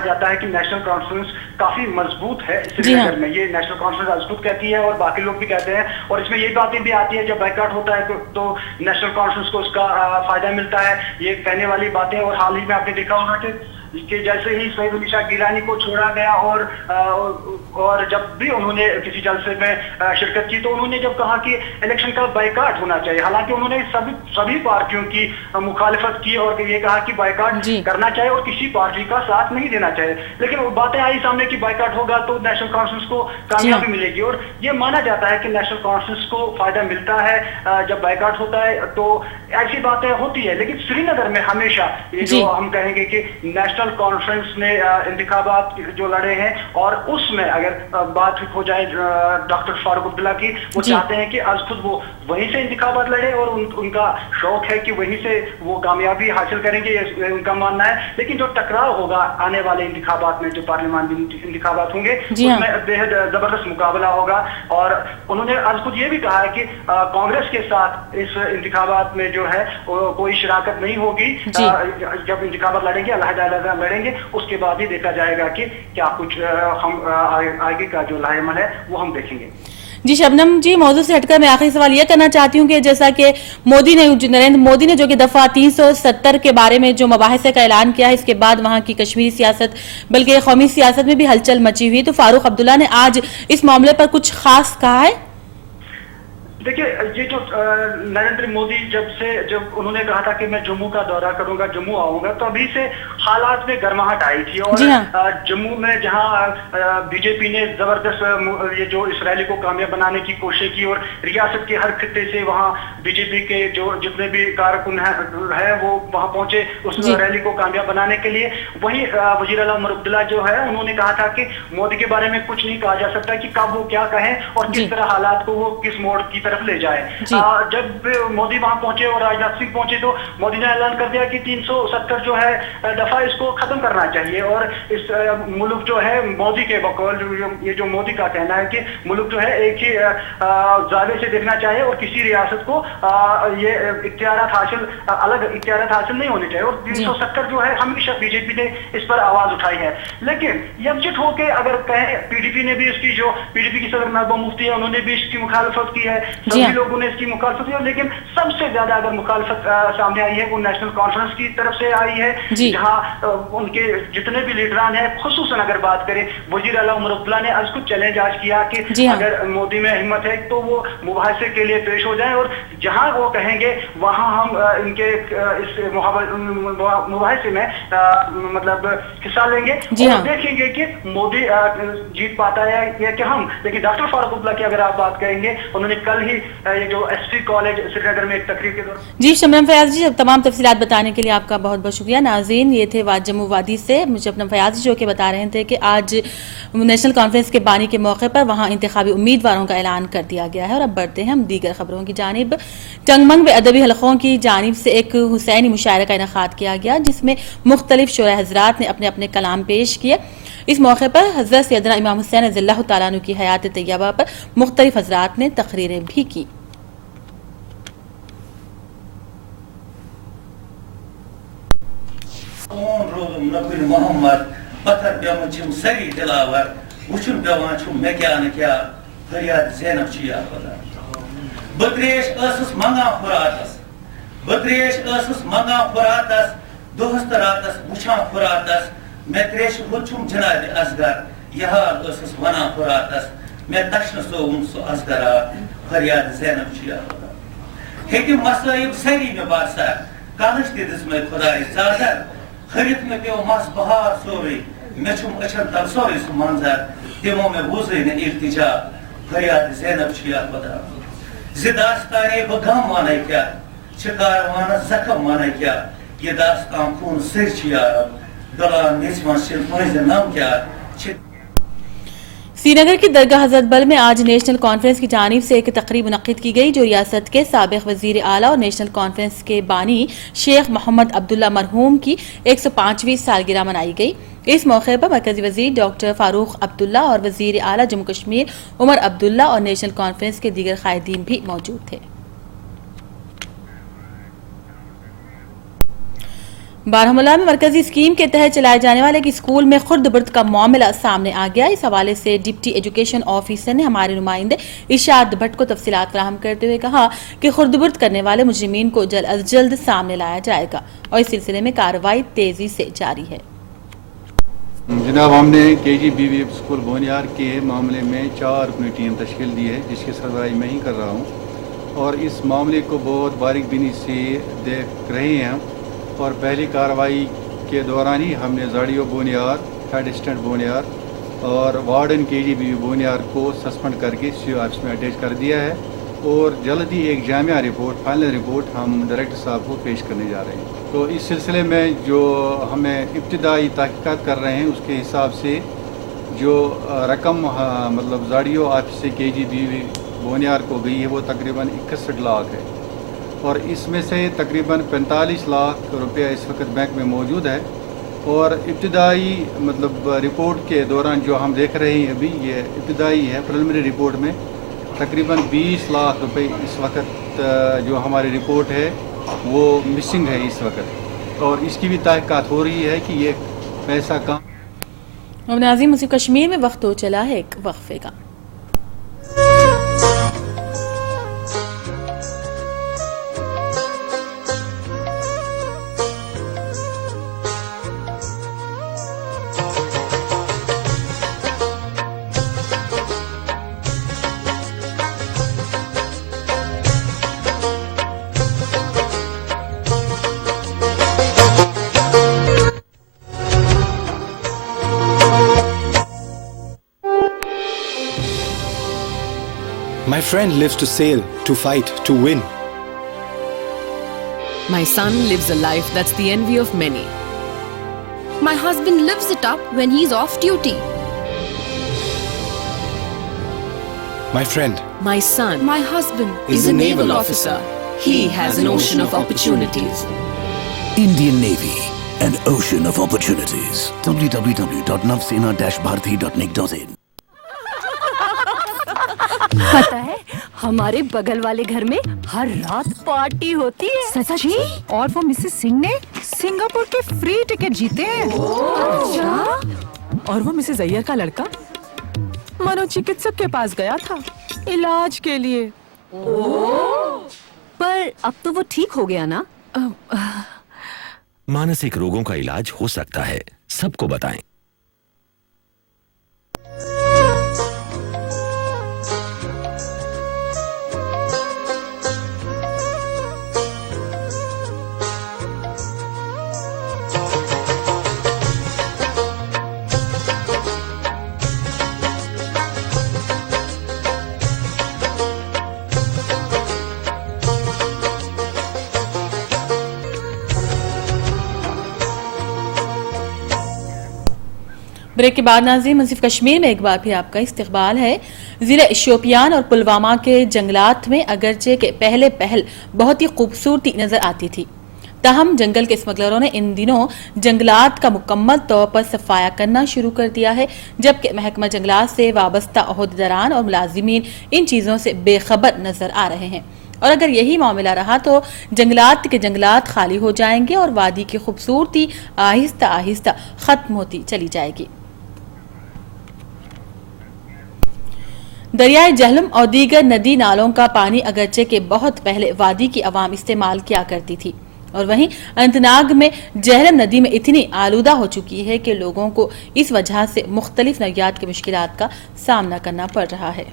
जाता है कि नेशनल कॉन्फ्रेंस काफी मजबूत है श्रीनगर में, ये नेशनल कॉन्फ्रेंस मजबूत कहती है और बाकी लोग भी कहते हैं। और इसमें ये बातें भी आती है जब बाइकआउट होता है तो नेशनल कॉन्फ्रेंस को उसका फायदा मिलता है, ये कहने वाली बातें। और हाल ही में आपने देखा होगा कि जैसे ही सईद-उल-निशा गिलानी को छोड़ा गया और जब भी उन्होंने किसी जलसे में शिरकत की तो उन्होंने जब कहा कि इलेक्शन का बाइकाट होना चाहिए, हालांकि उन्होंने सभी पार्टियों की मुखालिफत की और ये कहा कि बाइकाट करना चाहिए और किसी पार्टी का साथ नहीं देना चाहिए। लेकिन वो बातें आई सामने कि बाइकाट होगा तो नेशनल कॉन्फ्रेंस को कामयाबी मिलेगी और ये माना जाता है कि नेशनल कॉन्फ्रेंस को फायदा मिलता है जब बाइकाट होता है। तो ऐसी बातें होती है, लेकिन श्रीनगर में हमेशा ये जो हम कहेंगे कि नेशनल कॉन्फ्रेंस ने इंतखाबात जो लड़े हैं और उसमें अगर बात हो जाए डॉक्टर फारूक अब्दुल्ला की, वो चाहते हैं कि आज खुद वो वहीं से इंतखाबात लड़े और उनका शौक है कि वहीं से वो कामयाबी हासिल करेंगे, ये उनका मानना है। लेकिन जो टकराव होगा आने वाले इंतखाबात में, जो पार्लियामानी इंतखाबात होंगे, उसमें बेहद जबरदस्त मुकाबला होगा। और उन्होंने आज खुद ये भी कहा है कि कांग्रेस के साथ इस इंतखाबात में जो है कोई शराकत नहीं होगी। जब इंतखाबात लड़ेंगे अलग-अलग लड़ेंगे, उसके बाद ही देखा जाएगा कि क्या कुछ हम आगे का जो लाहेमल है वो हम देखेंगे। जी शबनम जी, मौजूद से हटकर मैं आखिरी सवाल यह करना चाहती हूँ कि जैसा कि नरेंद्र मोदी ने जो कि दफा 370 के बारे में जो मबाहिसे का ऐलान किया है, इसके बाद वहां की कश्मीरी सियासत बल्कि कौमी सियासत में भी हलचल मची हुई, तो फारूक अब्दुल्ला ने आज इस मामले पर कुछ खास कहा है? देखिए, ये जो नरेंद्र मोदी जब उन्होंने कहा था कि मैं जम्मू का दौरा करूंगा, जम्मू आऊंगा, तो अभी से हालात में गर्माहट आई थी। और जम्मू में जहां बीजेपी ने जबरदस्त ये जो इसराइली को कामयाब बनाने की कोशिश की और रियासत के हर खित्ते से वहां बीजेपी के जो जितने भी कारकुन है वो वहां पहुंचे उस रैली को कामयाब बनाने के लिए। वहीं वजीर आला उमर अब्दुल्ला जो है उन्होंने कहा था कि मोदी के बारे में कुछ नहीं कहा जा सकता कि कब वो क्या कहें और किस तरह हालात को वो किस मोड़ की तरफ ले जाए। जब मोदी वहां पहुंचे और राजनाथ सिंह पहुंचे तो मोदी ने ऐलान कर दिया कि 370 जो है दफा इसको खत्म करना चाहिए। और इस मुल्क जो है मोदी के बकौल ये जो मोदी का कहना है कि मुल्क जो है एक ही जावे से देखना चाहिए और किसी रियासत को ये अलग इख्तियारात हासिल नहीं होने चाहिए। और 370 जो है हमेशा बीजेपी ने इस पर आवाज उठाई है। लेकिन एकजुट होकर अगर कहें, पीडीपी ने भी इसकी जो पीडीपी की सदर महबूबा मुफ्ती है उन्होंने भी इसकी मुखालफत की है, सभी लोगों ने इसकी मुखालफत की। लेकिन सबसे ज्यादा अगर मुखालफत सामने आई है वो नेशनल कॉन्फ्रेंस की तरफ से आई है, जहां उनके जितने भी लीडरान हैं, खुसूसन अगर बात करें वजीर आला उमर अब्दुल्ला ने आज कुछ चैलेंज आज किया कि अगर मोदी में हिम्मत है तो वो मुबाहिसे के लिए पेश हो जाए और जहां वो कहेंगे वहां हम इनके इस मुबाहिसे में मतलब हिस्सा लेंगे और देखेंगे कि मोदी जीत पाता है या क्या हम। लेकिन डॉक्टर फारूक अब्दुल्ला की अगर आप बात करेंगे, उन्होंने कल ही ये जो एसटी कॉलेज श्रीनगर में एक तकरीर के दौरान। जी शबनम फयाज जी, तमाम तफसीलात बताने के लिए आपका बहुत बहुत शुक्रिया। नाज़रीन, ये थे जम्मू वादी से शबनम फयाज जो कि बता रहे थे कि आज नेशनल कॉन्फ्रेंस के बानी के मौके पर वहाँ इंतखाबी उम्मीदवारों का ऐलान कर दिया गया है। और अब बढ़ते हैं हम दीगर खबरों की जानिब। टंगमंग में अदबी हलकों की जानिब से एक हुसैनी मुशायरा का इनेकाद किया गया, जिसमें मुख्तलिफ शोरा हज़रात ने अपने अपने कलाम पेश किए। इस मौके पर हज़रत सैयदना इमाम हुसैन रज़ियल्लाहु तआला अन्हु की हयात तैयबा पर मुख्तलिफ हज़रात ने तकरीरें भी की। सरी दिलावर वुचुन पेवान मे क्या न क्या फरियाद ज़ैनब बत्रेश मंगान खुरातस दोहस तो रातस वुचान खुरातस मे त्रेश वुचुम जनाब असगर यहाल वनान खुरातस मे तशन सोम सो असगर फरियाद ज़ैनब हेकि मसाइब सरी मे बासा कलश दिस मे खुदाई चादर खरीद में पे मस बहार सोरी मे छुम अचन तल सोरी सु मंजर तिमो में वुज़े ने इल्तिजा फरियाद ज़ैनब छिया खुदा जिदास्ताने बगम माने क्या शिकारवाना जख्म माने क्या ये दास्तान खून सिर छिया गला निस्मा सिर मुझे नाम क्या। श्रीनगर की दरगाह हजरत बल में आज नेशनल कॉन्फ्रेंस की जानिब से एक तकरीब मुनक्किद की गई, जो रियासत के साबिक वजीर आला और नेशनल कॉन्फ्रेंस के बानी शेख मोहम्मद अब्दुल्ला मरहूम की 105वीं सालगिरह मनाई गई। इस मौके पर मरकजी वजीर डॉक्टर फारूक अब्दुल्ला और वजीर आला जम्मू कश्मीर उमर अब्दुल्ला और नेशनल कॉन्फ्रेंस के दीगर कायदीन भी मौजूद थे। बारामूला में मरकजी स्कीम के तहत चलाए जाने वाले एक स्कूल में खुर्द बुर्द का मामला सामने आ गया। इस हवाले से डिप्टी एजुकेशन ऑफिसर ने हमारे नुमाइंदे इशाद भट्ट को तफसीलात फराहम करते हुए कहा कि खुर्द बुर्द करने वाले मुजरिमीन को जल्द अज जल्द सामने लाया जाएगा और इस सिलसिले में कार्रवाई तेजी से जारी है। जनाब, हमने KGBV स्कूल बोनियार के मामले में 4 रुकनी टीम तश्कील दी है, जिसकी सरबराही मैं ही कर रहा हूँ और इस मामले को बहुत बारीक बीनी से देख रहे हैं हम। और पहली कार्रवाई के दौरान ही हमने जाड़ियो बोनियार, हेड स्टैंड बोनियार और वार्डन KGBV बोनियार को सस्पेंड करके CO ऑफिस में अटैच कर दिया है और जल्द ही एक जामिया रिपोर्ट, फाइनल रिपोर्ट हम डायरेक्टर साहब को पेश करने जा रहे हैं। तो इस सिलसिले में जो हमें इब्तिदाई तहकीकात कर रहे हैं उसके हिसाब से जो रकम मतलब जाड़ियो ऑफिस से KGBV बोनियार को गई है वो तकरीबन 61 लाख है और इसमें से तकरीबन 45 लाख रुपया इस वक्त बैंक में मौजूद है। और इब्तिदाई मतलब रिपोर्ट के दौरान जो हम देख रहे हैं अभी ये इब्तिदाई है, प्रिलिमिनरी रिपोर्ट में तकरीबन 20 लाख रुपए इस वक्त जो हमारी रिपोर्ट है वो मिसिंग है इस वक्त और इसकी भी तहकीकात हो रही है कि ये पैसा कहाँ। अब नाज़रीन, मुझे कश्मीर में वक्त हो चला है एक वक्फे का। My friend lives to sail, to fight, to win. My son lives a life that's the envy of many. My husband lives it up when he's off duty. My friend, My son My husband is a naval officer. He has an ocean of opportunities. Indian Navy, an ocean of opportunities. www.navsena-bharati.nic.in पता है हमारे बगल वाले घर में हर रात party होती है। सच्ची? और वो मिसेस सिंह ने सिंगापुर के फ्री टिकट जीते हैं। अच्छा? और वो मिसेस अय्यर का लड़का मनोचिकित्सक के पास गया था इलाज के लिए। पर अब तो वो ठीक हो गया ना? मानसिक रोगों का इलाज हो सकता है, सबको बताएं। ब्रेक के बाद नाज़रीन, मुंसिफ कश्मीर में एक बार फिर आपका इस्तकबाल है। ज़िले शोपियान और पुलवामा के जंगलात में अगरचे के पहले पहल बहुत ही खूबसूरती नज़र आती थी, ताहम जंगल के स्मगलरों ने इन दिनों जंगलात का मुकम्मल तौर पर सफाया करना शुरू कर दिया है, जबकि महकमा जंगलात से वाबस्ता ओहदेदारान और मुलाजिमीन इन चीज़ों से बेखबर नज़र आ रहे हैं। और अगर यही मामला रहा तो जंगलात के जंगलात खाली हो जाएंगे और वादी की खूबसूरती आहिस्ता आहिस्ता ख़त्म होती चली जाएगी। दरियाए जहलम और दीगर नदी नालों का पानी अगरचे के बहुत पहले वादी की अवाम इस्तेमाल किया करती थी, और वहीं अनंतनाग में जहलम नदी में इतनी आलूदा हो चुकी है कि लोगों को इस वजह से मुख्तलिफ नौइयात की मुश्किलात का सामना करना पड़ रहा है।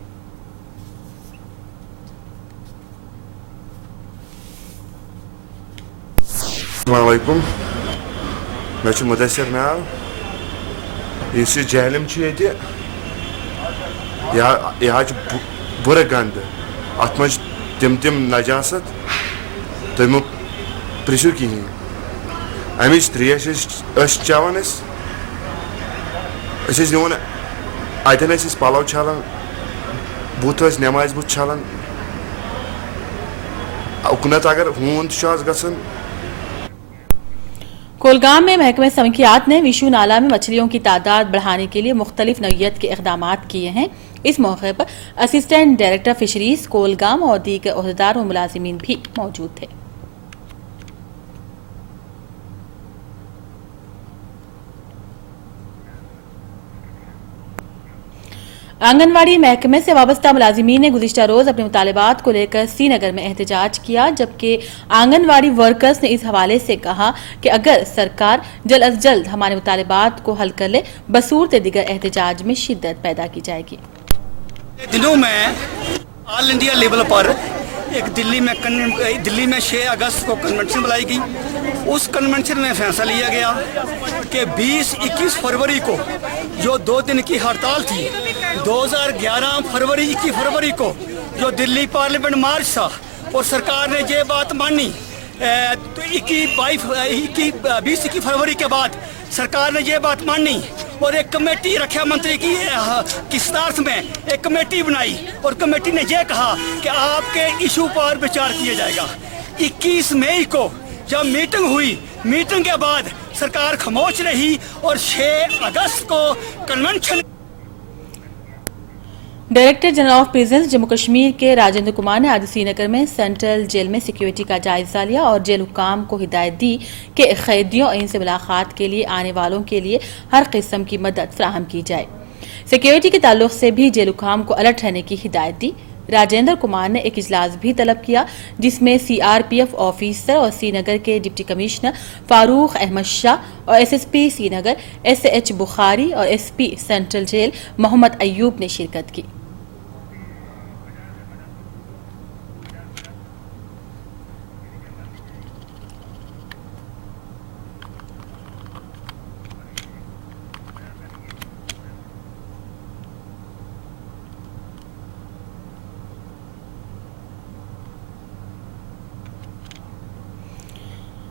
अस्सलामुअलैकुम, मैं मुदस्सिर नाव इस जहलम यह बुर गंद अत मज तिम नजासत तुम प्रिसु कहें अमिच त्रेश चवान निवान अतन पलव छालान बुत नमाज बुत छालान उकनत अगर हून गसन। कोलगाम में महकमे समीकियात ने विशु नाला में मछलियों की तादाद बढ़ाने के लिए मुख्तलिफ नौइयत के इक़दामात किए हैं। इस मौके पर असिस्टेंट डायरेक्टर फिशरीज कोलगाम और दीगर ओहदेदार और मुलाजिमीन भी मौजूद थे। आंगनवाड़ी महकमे से वाबस्ता मुलाजिमीन ने गुज़िश्ता रोज़ अपने मुतालिबात को लेकर श्रीनगर में एहतजाज किया, जबकि आंगनवाड़ी वर्कर्स ने इस हवाले से कहा कि अगर सरकार जल्द अज जल्द हमारे मुतालिबात को हल कर ले, बसूरत दीगर एहतजाज में शिद्दत पैदा की जाएगी। दिनों में ऑल इंडिया लेवल पर एक दिल्ली में 6 अगस्त को कन्वेंशन बुलाई गई। उस कन्वेंशन में फैसला लिया गया कि 20-21 फरवरी को जो 2 दिन की हड़ताल थी, 2011 फरवरी 21 फरवरी को जो दिल्ली पार्लियामेंट मार्च था और सरकार ने ये बात मानी, तो 20-21 फरवरी के बाद सरकार ने ये बात मानी और एक कमेटी रक्षा मंत्री की सदारत में एक कमेटी बनाई और कमेटी ने यह कहा कि आपके इशू पर विचार किया जाएगा। 21 मई को जब मीटिंग हुई, मीटिंग के बाद सरकार खामोश रही और 6 अगस्त को convention. Director general of prisons Jammu Kashmir के राजेंद्र कुमार ने आज श्रीनगर में सेंट्रल जेल में सिक्योरिटी का जायजा लिया और जेल हुक्काम को हिदायत दी कि कैदियों और इनसे मुलाकात के लिए आने वालों के लिए हर किस्म की मदद फराहम की जाए। सिक्योरिटी के ताल्लुक से भी जेल हुक्काम को अलर्ट रहने की हिदायत दी। राजेंद्र कुमार ने एक इजलास भी तलब किया जिसमें CRPF ऑफिसर और श्रीनगर के डिप्टी कमिश्नर फारूक अहमद शाह और SSP श्रीनगर SH बुखारी और SP central jail Mohammad Ayub ने शिरकत की।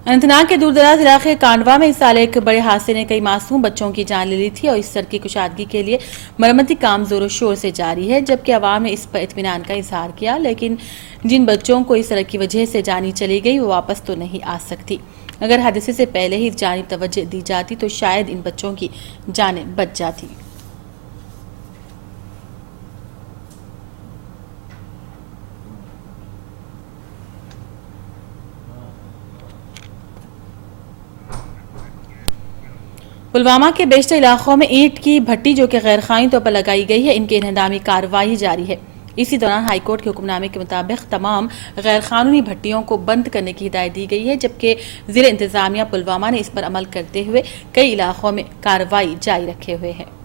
अनंतनाग के दूरदराज इलाके कांडवा में इस साल एक बड़े हादसे ने कई मासूम बच्चों की जान ले ली थी और इस सड़क की कुशादगी के लिए मरम्मती काम जोरों शोर से जारी है, जबकि अवाम ने इस पर इत्मीनान का इजहार किया। लेकिन जिन बच्चों को इस सड़क की वजह से जानी चली गई वो वापस तो नहीं आ सकती। अगर हादसे से पहले ही इस जानिब तवज्जो दी जाती तो शायद इन बच्चों की जानें बच जाती। पुलवामा के बेशतर इलाकों में ईंट की भट्टी जो कि गैर कानूनी तौर पर लगाई गई है, इनकी इन्हदामी कार्रवाई जारी है। इसी दौरान हाईकोर्ट के हुक्मनामे के मुताबिक तमाम गैर कानूनी भट्टियों को बंद करने की हिदायत दी गई है, जबकि जिला इंतजामिया पुलवामा ने इस पर अमल करते हुए कई इलाकों में कार्रवाई जारी रखे हुए है।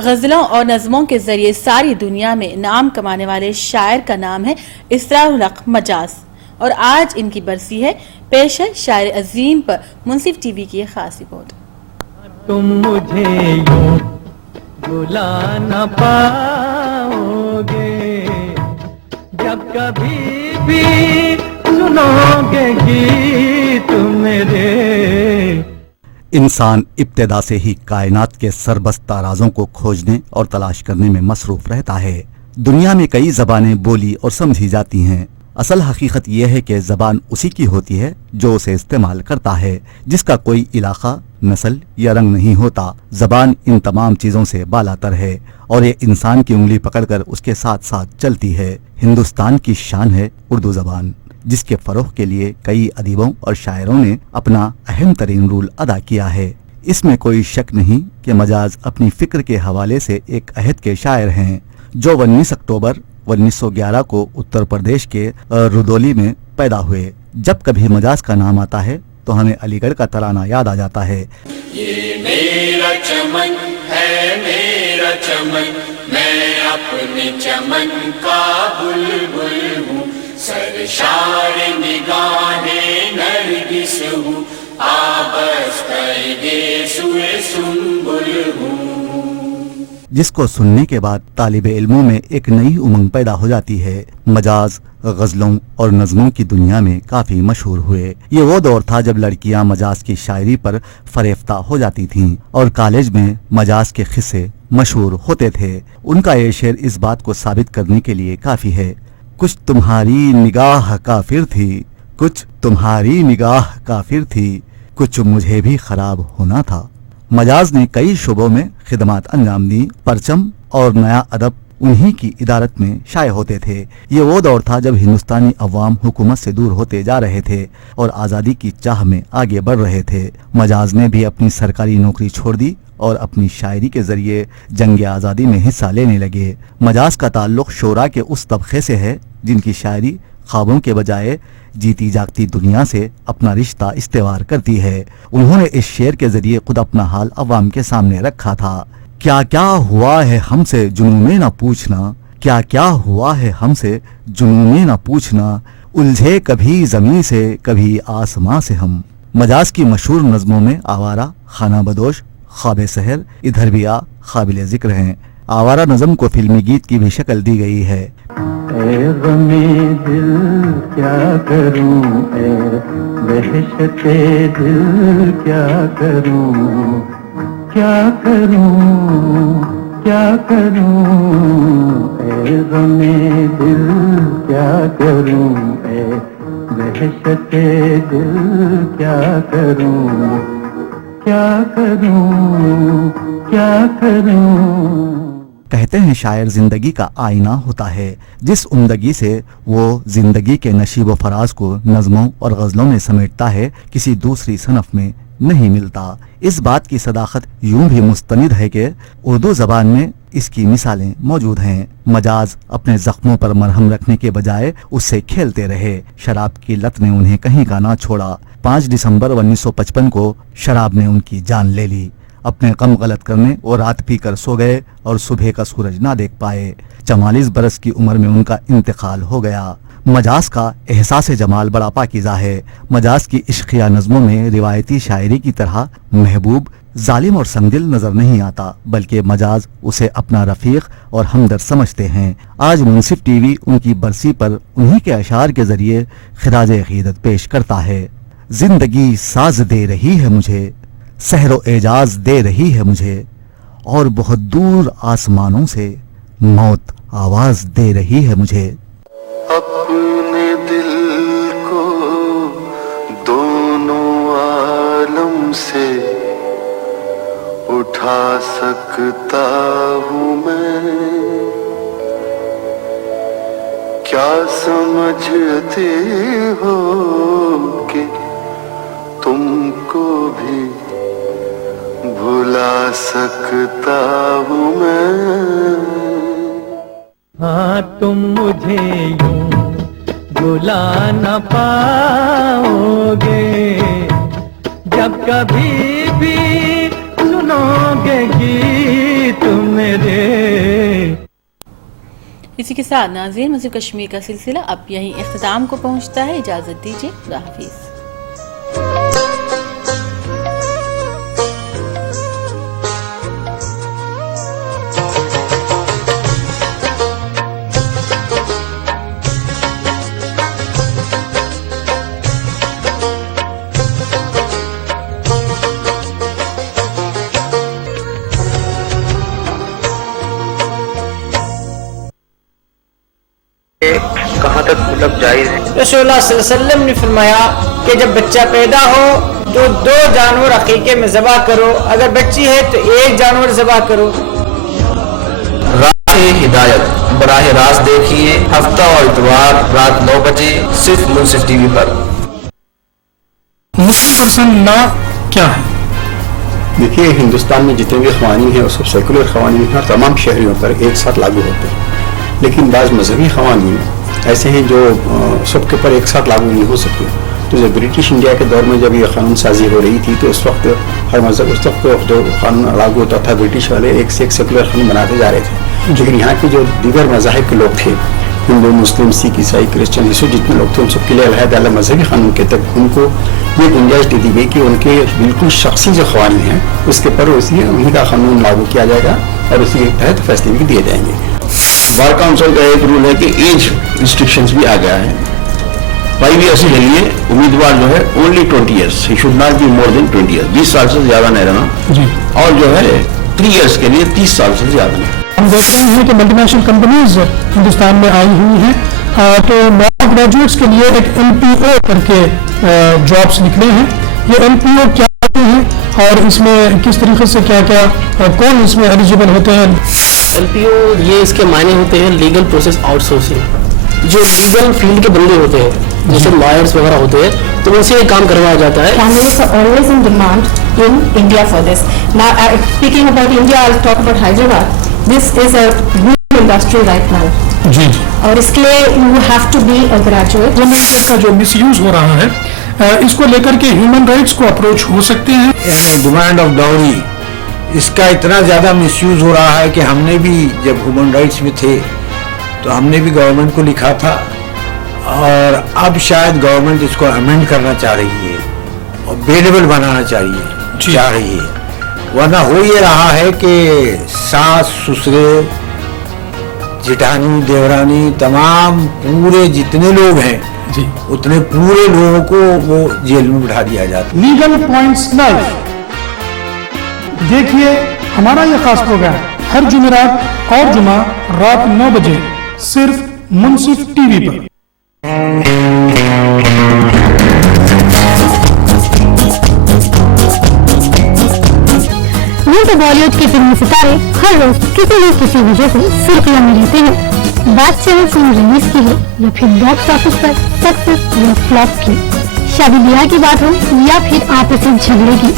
गज़लों और नज़मों के जरिए सारी दुनिया में नाम कमाने वाले शायर का नाम है इसरारुल हक मजाज और आज इनकी बरसी है। पेश है शायर अजीम पर मुंसिफ टीवी की खास रिपोर्ट। तुम मुझे यूं भुला न पाओगे जब कभी भी सुनोगे गीत मेरे। इंसान इब्तिदा से ही कायनात के सरबस्ता राजों को खोजने और तलाश करने में मसरूफ रहता है। दुनिया में कई ज़बानें बोली और समझी जाती हैं। असल हकीकत यह है कि ज़बान उसी की होती है जो उसे इस्तेमाल करता है, जिसका कोई इलाका, नस्ल या रंग नहीं होता। ज़बान इन तमाम चीज़ों से बालातर है और ये इंसान की उंगली पकड़कर उसके साथ साथ चलती है। हिंदुस्तान की शान है उर्दू ज़बान, जिसके फ़रोग़ के लिए कई अदीबों और शायरों ने अपना अहम तरीन रोल अदा किया है। इसमें कोई शक नहीं कि मजाज अपनी फ़िक्र के हवाले से एक अहद के शायर हैं, जो 19 अक्टूबर 1911 को उत्तर प्रदेश के रुदौली में पैदा हुए। जब कभी मजाज का नाम आता है तो हमें अलीगढ़ का तराना याद आ जाता है। ये मेरा चमन है, मेरा चमन, मैं अपने चमन का बुलबुल हूँ, सरशार निगाहें नरगिस हूँ, आबस कहे सुए सुंबुल हूँ। जिसको सुनने के बाद तालिबे इल्मों में एक नई उमंग पैदा हो जाती है। मजाज गज़लों और नज़मों की दुनिया में काफ़ी मशहूर हुए। ये वो दौर था जब लड़कियां मजाज की शायरी पर फरेफ्ता हो जाती थीं और कॉलेज में मजाज के किस्से मशहूर होते थे। उनका ये शेर इस बात को साबित करने के लिए काफ़ी है। कुछ तुम्हारी निगाह काफिर थी, कुछ तुम्हारी निगाह काफिर थी, कुछ मुझे भी खराब होना था। मजाज ने कई शोबों में खिदमत अंजाम दी। परचम और नया अदब उन्हीं की इदारत में शाये होते थे। ये वो दौर था जब हिंदुस्तानी अवाम हुकूमत से दूर होते जा रहे थे और आज़ादी की चाह में आगे बढ़ रहे थे। मजाज ने भी अपनी सरकारी नौकरी छोड़ दी और अपनी शायरी के जरिए जंग आज़ादी में हिस्सा लेने लगे। मजाज का ताल्लुक शोरा के उस तबके से है जिनकी शायरी ख्वाबों के बजाय जीती जागती दुनिया से अपना रिश्ता इस्तेवार करती है। उन्होंने इस शेर के जरिए खुद अपना हाल अवाम के सामने रखा था। क्या क्या हुआ है हमसे जुनून में न पूछना, क्या क्या हुआ है हमसे जुनून में न पूछना, उलझे कभी ज़मीं से कभी आसमां से हम। मजाज की मशहूर नज़मों में आवारा, खाना बदोश, ख्वाब सहर, इधर भी आ काबिल ज़िक्र हैं। आवारा नज़म को फिल्मी गीत की भी शक्ल दी गई है। ऐ ग़मे दिल क्या करूं, ऐ वहशते दिल क्या करूं, क्या करूं, क्या करूं, ऐ ग़मे दिल क्या करूं, ऐ वहशते दिल क्या करूं, क्या करूं, क्या करूं। कहते हैं शायर जिंदगी का आईना होता है, जिस उम्दगी से वो जिंदगी के नशीब व फराज को नज़मों और गज़लों में समेटता है, किसी दूसरी सनफ में नहीं मिलता। इस बात की सदाकत यूं भी मुस्तनिद है कि उर्दू ज़बान में इसकी मिसालें मौजूद हैं। मजाज अपने ज़ख्मों पर मरहम रखने के बजाय उससे खेलते रहे। शराब की लत ने उन्हें कहीं का ना छोड़ा। 5 दिसंबर 1955 को शराब ने उनकी जान ले ली। अपने कम गलत करने और रात पी कर सो गए और सुबह का सूरज ना देख पाए। 44 बरस की उम्र में उनका इंतकाल हो गया। मजाज का एहसास जमाल बड़ा पाकीज़ा है। मजाज की इश्किया नज़मों में रिवायती शायरी की तरह महबूब, जालिम और संगदिल नजर नहीं आता, बल्कि मजाज उसे अपना रफीक और हमदर्द समझते हैं। आज मुंसिफ टीवी उनकी बरसी पर उन्हीं के अशार के जरिए खिराज अकीदत पेश करता है। जिंदगी साज दे रही है मुझे, सहरो एजाज दे रही है मुझे, और बहुत दूर आसमानों से मौत आवाज दे रही है मुझे। अपने दिल को दोनों आलम से उठा सकता हूँ मैं, क्या समझते हो कि तुमको भी भुला सकता हूँ मैं। हाँ तुम मुझे यूं भुला न पाओगे, जब कभी भी सुनोगे गीत मेरे। इसी के साथ नाज़रीन मुझे कश्मीर का सिलसिला अब यहीं इख्तिताम को पहुंचता है। इजाज़त दीजिए, खुदा हाफिज़। कहाँ तक मतलब जायज़ है? रसूलुल्लाह सल्लल्लाहु अलैहि वसल्लम ने फरमाया कि जब बच्चा पैदा हो तो 2 जानवर अकीके में ज़बह करो, अगर बच्ची है तो 1 जानवर ज़बह करो। राह हिदायत बराह रास्त देखिए हफ्ता और इतवार रात 9 बजे सिर्फ मुंसिफ टीवी पर। मुस्लिम पर्सन ना क्या है? देखिए, हिंदुस्तान में जितने भी क़वानीन हैं वो सब सेकुलर क़वानीन हैं और तमाम शहरियों पर एक साथ लागू होते हैं, लेकिन बाज़ मजहबी क़वानीन ऐसे हैं जो सबके ऊपर एक साथ लागू नहीं हो सकते। तो जब ब्रिटिश इंडिया के दौर में जब ये कानून साजी हो रही थी तो उस वक्त हर मजहब उस वक्त जो कानून लागू होता था ब्रिटिश वाले एक से एक सेकुलर कानून बनाते जा रहे थे, लेकिन यहाँ के जो दीगर मज़ाहिब के लोग थे, हिंदू, मुस्लिम, सिख, ईसाई, क्रिश्चियन, यीशु जितने लोग थे, उन सबके लिए अलग-अलग मजहबी कानून के तहत उनको ये गुंजाइश दे दी गई कि उनके बिल्कुल शख्सी जो क़वानीन हैं उसके ऊपर उन्हीं का कानून लागू किया जाएगा और उसी के तहत फैसले भी दिए जाएंगे। बार काउंसिल का एक रूल है कि एज रिस्ट्रिक्शंस भी आ गया है। 5 ईयर्स के लिए उम्मीदवार जो है only 20 years, he should not be more than 20 years, 20 साल से ज्यादा नहीं रहना जी। और जो है 3 ईयर्स के लिए 30 साल से ज्यादा नहीं। हम देख रहे हैं कि मल्टीनेशनल कंपनीज हिंदुस्तान में आई हुई हैं तो नॉन ग्रेजुएट्स के लिए एक LPO करके जॉब्स निकले हैं। ये LPO क्या होते हैं और इसमें किस तरीके से क्या क्या कौन इसमें एलिजिबल होते हैं? LPO ये इसके मायने होते हैं लीगल प्रोसेस आउटसोर्सिंग। जो लीगल फील्ड के बंदे होते हैं जैसे लॉयर्स वगैरह होते हैं तो उनसे ये काम करवाया जाता है। Candidates are always in demand in India for this. Now, speaking about India, I'll talk about Hyderabad. This is a booming industry right now. जी। और इसके लिए you have to be a graduate. Women का जो misuse हो रहा है इसको लेकर के ह्यूमन राइट्स को अप्रोच हो सकते हैं। यानी डिमांड ऑफ डाउरी, इसका इतना ज़्यादा मिसयूज हो रहा है कि हमने भी जब ह्यूमन राइट्स में थे तो हमने भी गवर्नमेंट को लिखा था और अब शायद गवर्नमेंट इसको अमेंड करना चाह रही है और बेलेबल बनाना चाह रही है। वरना हो ये रहा है कि सास ससुरे जेठानी देवरानी तमाम पूरे जितने लोग हैं जी उतने पूरे लोगों को वो जेल में बिठा दिया जाता है। लीगल पॉइंट्स लाइव देखिए हमारा यह खास प्रोग्राम हर जुमेरात और जुमा रात 9 बजे सिर्फ मुंसिफ टीवी पर। यूं तो बॉलीवुड के फिल्मी सितारे हर रोज किसी न किसी वजह से सुर्खियों में रहते हैं। बात चाहे फिल्म रिलीज की हो या फिर बॉक्स ऑफिस पर सक्सेस या फ्लॉप की, शादी ब्याह की बात हो या फिर आपसी झगड़े की,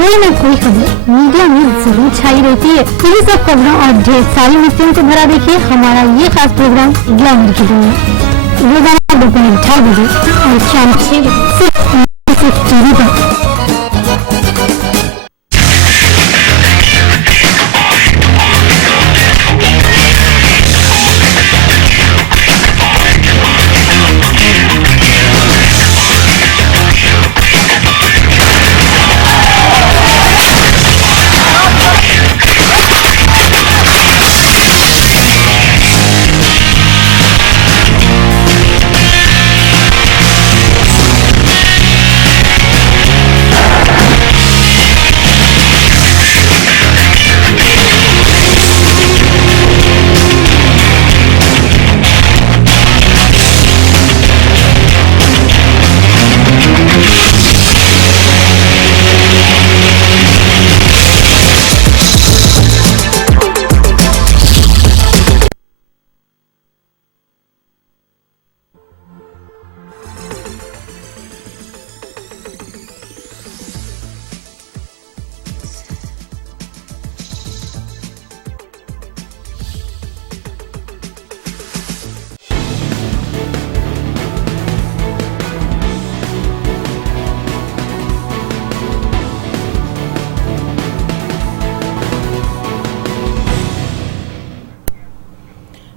कोई न कोई खबर मीडिया में जरूर छाई रहती है। इन्हीं सब खबरों और ढेर सारी मिस्त्रियों को भरा देखिए हमारा ये खास प्रोग्राम ग्लैमर की दुनिया, रोजाना दोपहर 2:30 बजे और शाम 6 बजे सिर्फ टीवी पर।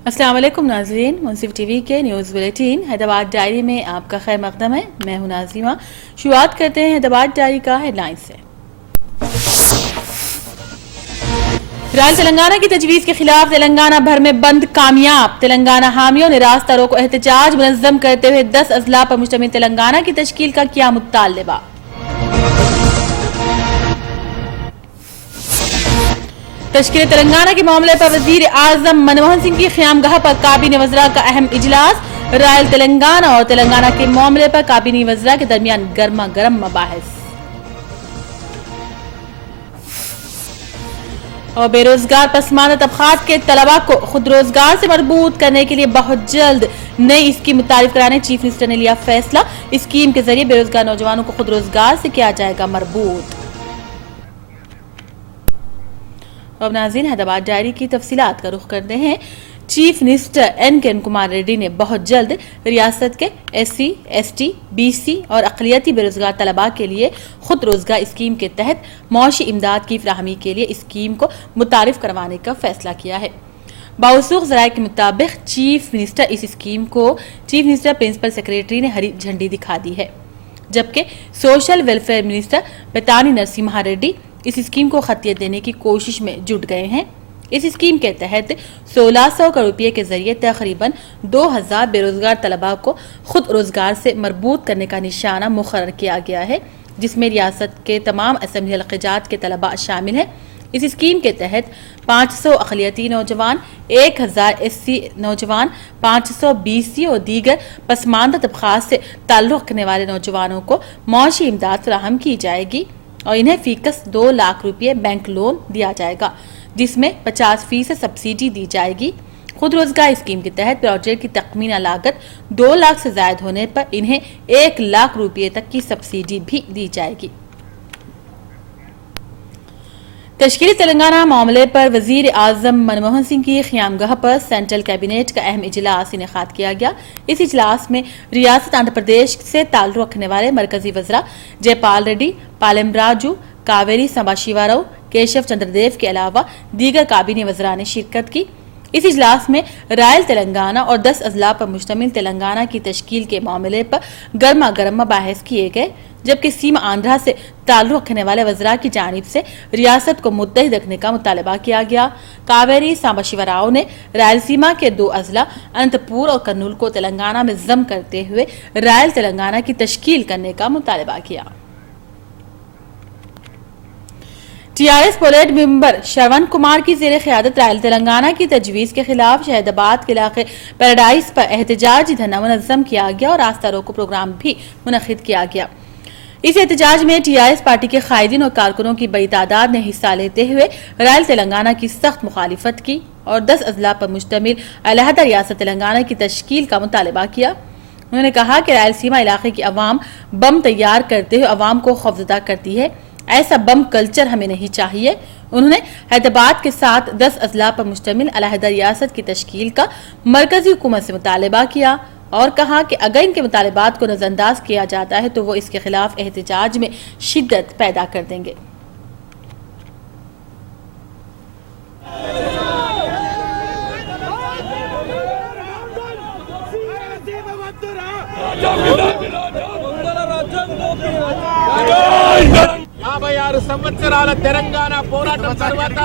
अस्सलाम वालेकुम नाज़रीन, मुंसिफ टीवी के न्यूज़ बुलेटिन हैदराबाद डायरी में आपका खैर मकदम है। मैं हूं नाज़िमा। शुरुआत करते हैं हैदराबाद डायरी का हेडलाइन से। रॉयल तेलंगाना की तजवीज़ के खिलाफ तेलंगाना भर में बंद कामयाब। तेलंगाना हामियों ने रास्ता रोको एहतजाज मुनज़्ज़म करते हुए 10 अजला पर मुश्तमिल तेलंगाना की तश्कील का किया मुतालबा। तश्कील तेलंगाना के मामले पर वजीर आजम मनमोहन सिंह की क़यामगाह पर काबीना वज़रा का अहम इजलास। रॉयल तेलंगाना और तेलंगाना के मामले पर काबीना वज़रा के दरमियान गर्मा गर्म मबाहिस। और बेरोजगार पसमानदा तबकात के तलबा को खुद रोजगार से मरबूत करने के लिए बहुत जल्द नई स्कीम मुतारिफ कराने चीफ मिनिस्टर ने लिया फैसला। स्कीम के जरिए बेरोजगार नौजवानों को खुद रोजगार से किया जाएगा मरबूत। अब नाज़रीन हैदराबाद डायरी की तफसीलात का रुख करते हैं। Chief minister N Kumar Reddy ने बहुत जल्द रियासत के SC, ST, BC और अक़लियती बेरोजगार तलबा के लिए खुद रोजगार स्कीम के तहत मौशी इमदाद की फराहमी के लिए स्कीम को मुतारिफ करवाने का फैसला किया है। बावसूख ज़राए के मुताबिक चीफ मिनिस्टर इस स्कीम को चीफ मिनिस्टर प्रिंसिपल सेक्रेटरी ने हरी झंडी दिखा दी है, जबकि social welfare minister Betani Narasimha Reddy इस स्कीम को खतियत देने की कोशिश में जुट गए हैं। इस स्कीम के तहत 1600 करोड़ रुपये के जरिए तकरीबन 2000 बेरोजगार तलबा को खुद रोजगार से मरबूत करने का निशाना मुकर्रर किया गया है, जिसमें रियासत के तमाम असम्बली हल्क़ात के तलबा शामिल हैं। इस स्कीम के तहत 500 अक़लियती नौजवान, 1000 SC नौजवान, 500 BC और दीगर पसमानदा तबक़ात से ताल्लुक़ रखने वाले नौजवानों को मौशी इमदाद फराहम की जाएगी और इन्हें फ़ीकस 2 लाख रुपये बैंक लोन दिया जाएगा, जिसमें 50% सब्सिडी दी जाएगी। खुद रोजगार स्कीम के तहत प्रोजेक्ट की तखमीना लागत 2 लाख से ज़ायद होने पर इन्हें 1 लाख रुपये तक की सब्सिडी भी दी जाएगी। तश्कीली तेलंगाना मामले पर वज़ीर आज़म मनमोहन सिंह की क़यामगाह पर सेंट्रल कैबिनेट का अहम इजलास इनेकाद किया गया। इस इजलास में रियासत आंध्र प्रदेश से ताल्लुक़ रखने वाले मरकजी वज़रा जयपाल रेड्डी, पालेमराजू, कावेरी संबाशिवाराव, केशव चंद्रदेव के अलावा दीगर काबीनी वज़रा ने शिरकत की। इस इजलास में रायल तेलंगाना और 10 अजला पर मुश्तमिल तेलंगाना की तश्कील के मामले पर गर्मा गर्म मबाहिस किए गए, जबकि सीमा आंध्रा से ताल्लुक़ रखने वाले वज़रा की जानिब से रियासत को मुत्तहिद रखने का मुतालबा किया गया। कावेरी सांबाशिवराव ने रायलसीमा के 2 अजला अनंतपुर और कर्नूल को तेलंगाना में ज़म करते हुए रायल तेलंगाना की तश्कील करने का मुतालबा किया। TRS पोलिट मेंबर श्रवण कुमार की ज़ेर क़यादत रायल तेलंगाना की तजवीज़ के खिलाफ शहदाबाद के इलाके पैराडाइज पर एहतजाजी धरना मुनज़्ज़म किया गया और रास्ता रोको प्रोग्राम भी मुनक़िद किया गया। इस एहतजाज में TRS पार्टी के कायदीन और कारकुनों की बड़ी तादाद ने हिस्सा लेते हुए रायल तेलंगाना की सख्त मुखालिफत की और 10 अजला पर मुश्तमिल अलहदा रियासत तेलंगाना की तश्कील का मुतालबा किया। उन्होंने कहा कि रायलसीमा इलाके की अवाम बम तैयार करते हुए अवाम को खौफजदा करती है, ऐसा बम कल्चर हमें नहीं चाहिए। उन्होंने हैदराबाद के साथ 10 अजला पर मुश्तमिल अलहदा रियासत की तश्कील का मरकजी हुकूमत से मुतालबा किया और कहा कि अगर इनके मुतालबात को नज़रअंदाज किया जाता है तो वो इसके खिलाफ एहतजाज में शिद्दत पैदा कर देंगे। సంవత్సరాల తెలంగాణ పోరాటం తర్వాత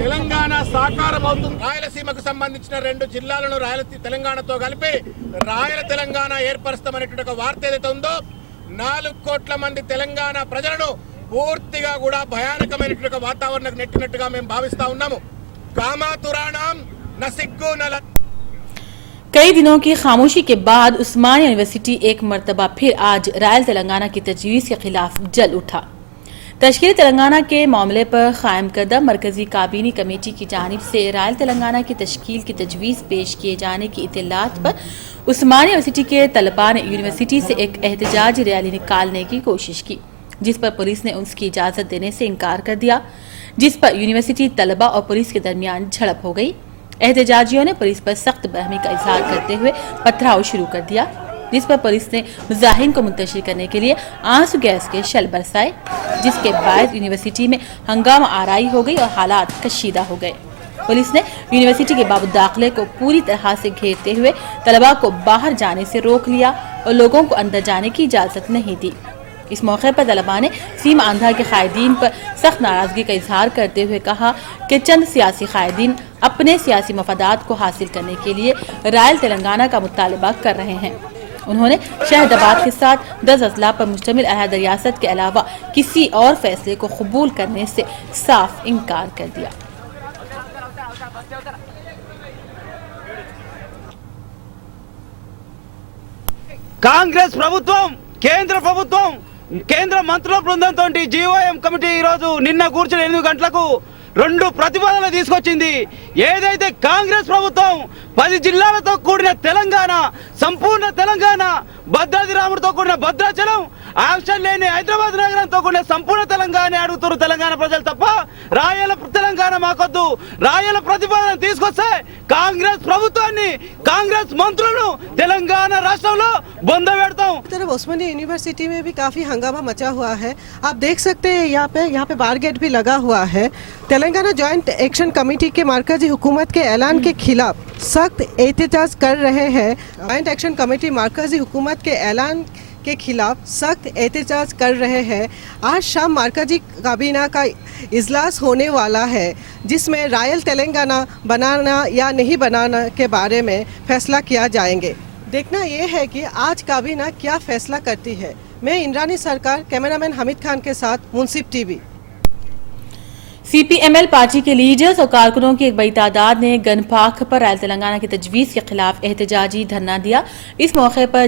తెలంగాణ సాకారం అవుతుంది. రాయలసీమకు సంబంధించిన 2 జిల్లాలను తెలంగాణతో కలిపి రాయల తెలంగాణ ఏర్పరుస్తామనేటువంటి ఒక వార్త ఏదైతే ఉందో 4 కోట్ల మంది తెలంగాణ ప్రజలను పూర్తిగా కూడా భయానకమైనటువంటి ఒక వాతావరణానికి నెట్టినట్టుగా మేము భావిస్తా ఉన్నాము. కామాతురాణం నసిగ్గు నల कई दिनों की खामोशी के बाद उस्मानिया यूनिवर्सिटी एक मरतबा फिर आज रायल तेलंगाना की तजवीज़ के खिलाफ जल उठा। तश्कील तेलंगाना के मामले पर कायम करदा मरकजी काबीनी कमेटी की जानिब से रायल तेलंगाना की तश्कील की तजवीज़ पेश किए जाने की इत्तलात पर उस्मानिया यूनिवर्सिटी के तलबा ने यूनिवर्सिटी से एक एहतजाजी रैली निकालने की कोशिश की, जिस पर पुलिस ने उसकी इजाज़त देने से इनकार कर दिया, जिस पर यूनिवर्सिटी तलबा और पुलिस के दरमियान झड़प हो गई। एहतजाजियों ने पुलिस पर सख्त बहमी का इजहार करते हुए पथराव शुरू कर दिया, जिस पर पुलिस ने मुजाहिरीन को मुंतशिर करने के लिए आंसू गैस के शल बरसाए, जिसके बाद यूनिवर्सिटी में हंगामा आराई हो गई और हालात कशीदा हो गए। पुलिस ने यूनिवर्सिटी के बाब दाखिले को पूरी तरह से घेरते हुए तलबा को बाहर जाने से रोक लिया और लोगों को अंदर जाने की इजाज़त नहीं दी। इस मौके पर तलबा ने सीमा आंध्रा के कायदीन पर सख्त नाराजगी का इजहार करते हुए कहा कि चंद सियासी कायदीन अपने सियासी मफादात को हासिल करने के लिए रायल तेलंगाना का मुतालबा कर रहे हैं। उन्होंने शहदाबाद के साथ 10 अजला पर मुश्तमिल अलहदा रियासत के अलावा किसी और फैसले को कबूल करने से साफ इनकार कर दिया। కాంగ్రెస్ ప్రభుత్వం కేంద్ర మంత్రుల బృందంతో జీఓఎం కమిటీ ఈరోజు నిన్న కూర్చుని 8 గంటలకు 2 ప్రతిపాదనలు తీసుకొచ్చింది. ఏదైతే కాంగ్రెస్ ప్రభుత్వం 10 జిల్లాలతో కూడిన తెలంగాణ, సంపూర్ణ తెలంగాణ, భద్రాద్రి రాముడితో కూడిన భద్రాచలం, ఆప్షన్ లేని హైదరాబాద్ నగరంతో కూడిన సంపూర్ణ తెలంగాణ అడుగుతున్నారు తెలంగాణ ప్రజలు తప్ప రాయల తెలంగాణ మాకొద్దు. రాయల ప్రతిపాదన తీసుకొస్తే కాంగ్రెస్ ప్రభుత్వాన్ని, కాంగ్రెస్ మంత్రులను తెలంగాణ రాష్ట్రంలో బొంద పెడతాం. तरफ उस्मानिया यूनिवर्सिटी में भी काफी हंगामा मचा हुआ है। आप देख सकते हैं यहाँ पे बार गेट भी लगा हुआ है। तेलंगाना जॉइंट एक्शन कमेटी के मरकजी हुकूमत के ऐलान के खिलाफ सख्त एहतजाज कर रहे हैं। जॉइंट एक्शन कमेटी मरकजी हुकूमत के ऐलान के खिलाफ सख्त एहतजाज कर रहे हैं। आज शाम मरकजी काबीना का इजलास होने वाला है, जिसमें रायल तेलंगाना बनाना या नहीं बनाना के बारे में फैसला किया जाएंगे। देखना यह है कि आज काबीना क्या फैसला करती है। मैं इंद्रानी सरकार, कैमरामैन हामिद खान के साथ मुंसिफ टीवी। CPML पार्टी के लीडर्स और कारकुनों की एक बड़ी तादाद ने गन पार्क पर रायल तेलंगाना की तजवीज़ के खिलाफ एहतजाजी धरना दिया। इस मौके पर